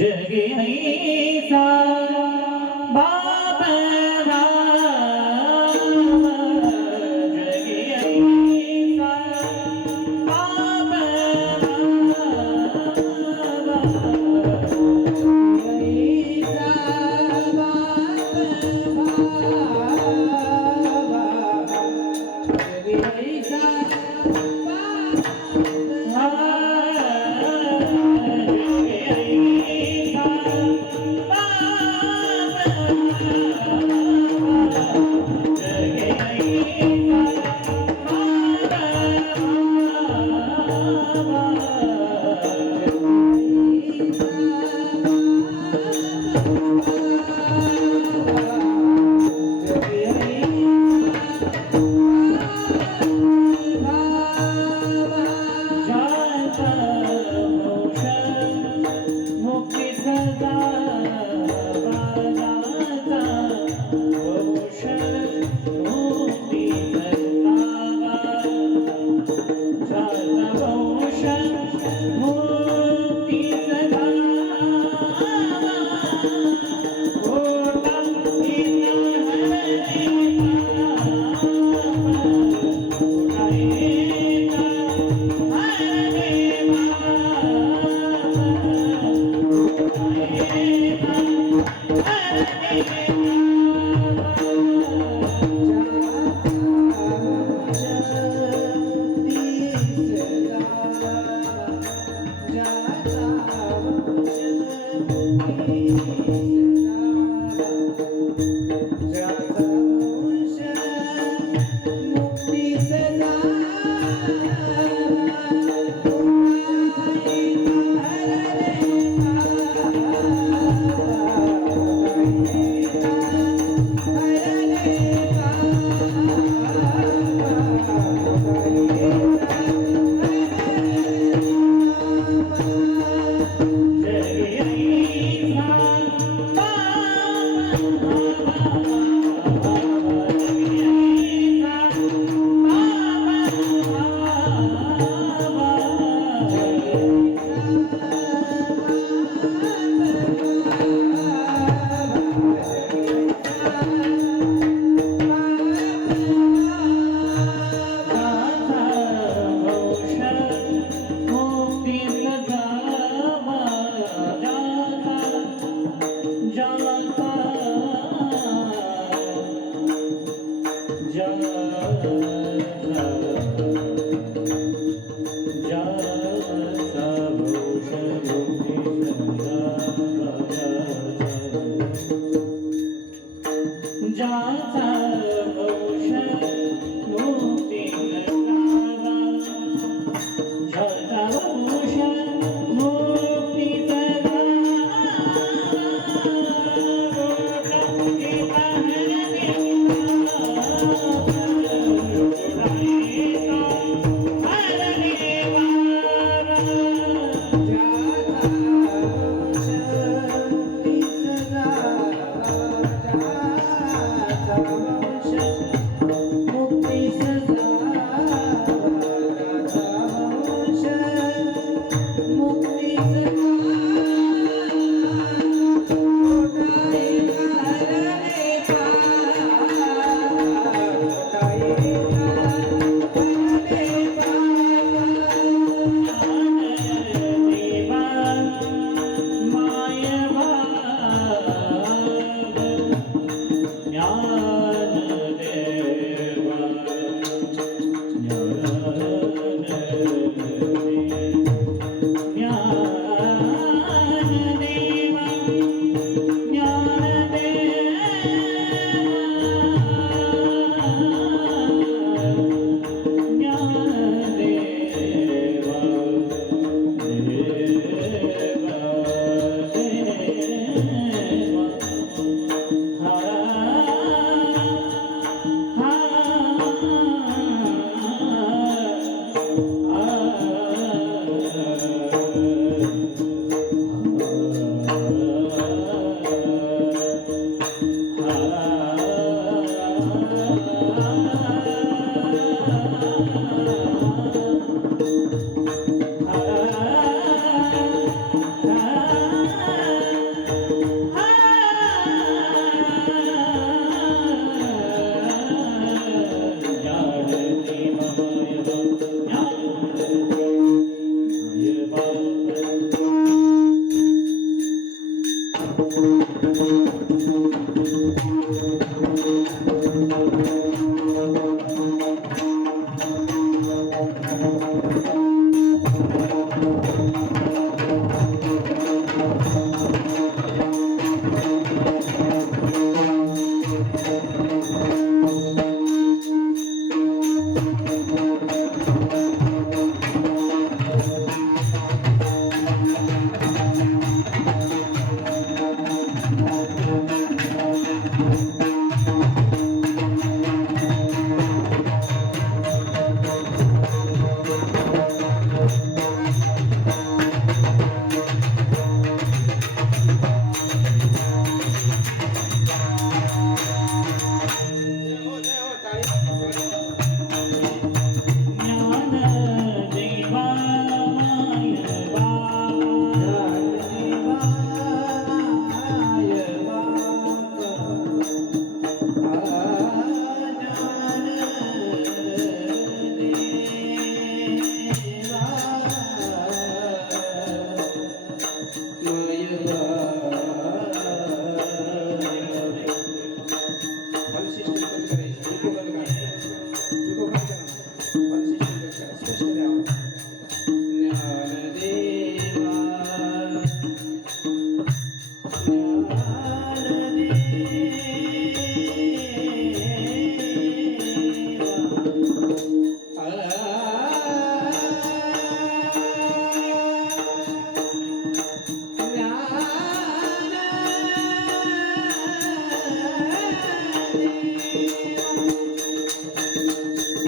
जगे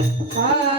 Bye.